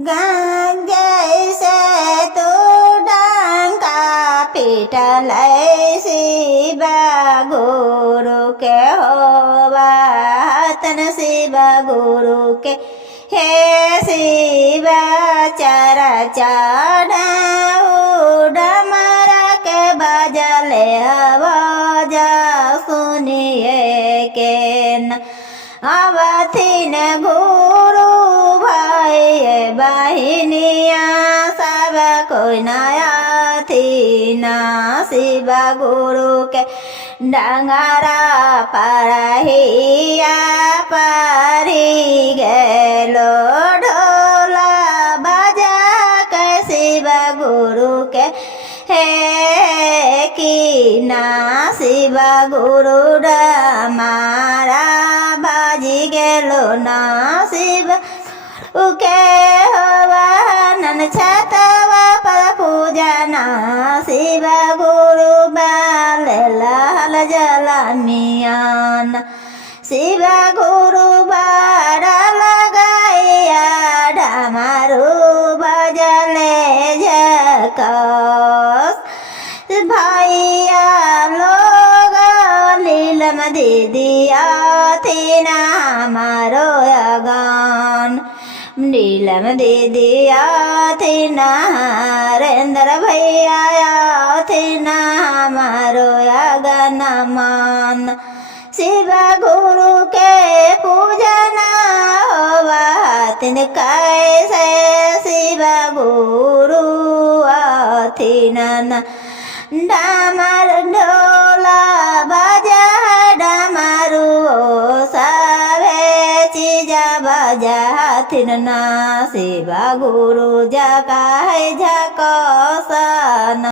जैसे तू डंका पिटलै शिव गुरु के होवा तन शिव गुरु के हे शिव चढ़ाऊ डमर के बजले आवाज सुनिए के न अवथिन गुरु भाई बहनिया सब कोई नया थी ना शिव गुरु के डंगरा परहिया परी गेलो ढोला बजा के शिव गुरु के हे की ना शिव गुरु डमारा बाजी गेलो ना शिव उके हवन छतवा पर पूजना शिव गुरु बाल लाल जलमियान शिव गुरु बाड़ा लगाया डमरू बजले झकस भैया लोग लीलम दीदिया थी ना हमारो अगान नीलम दीदिया थी ना हरेंद्र भैया थी ना हमारो अगन मान शिव गुरु के पूजना होवा तिन कैसे शिव गुरु थिन डमर ढोला बजा डमरू सभे चीज बजा थिन ना शिव गुरु जगा है झको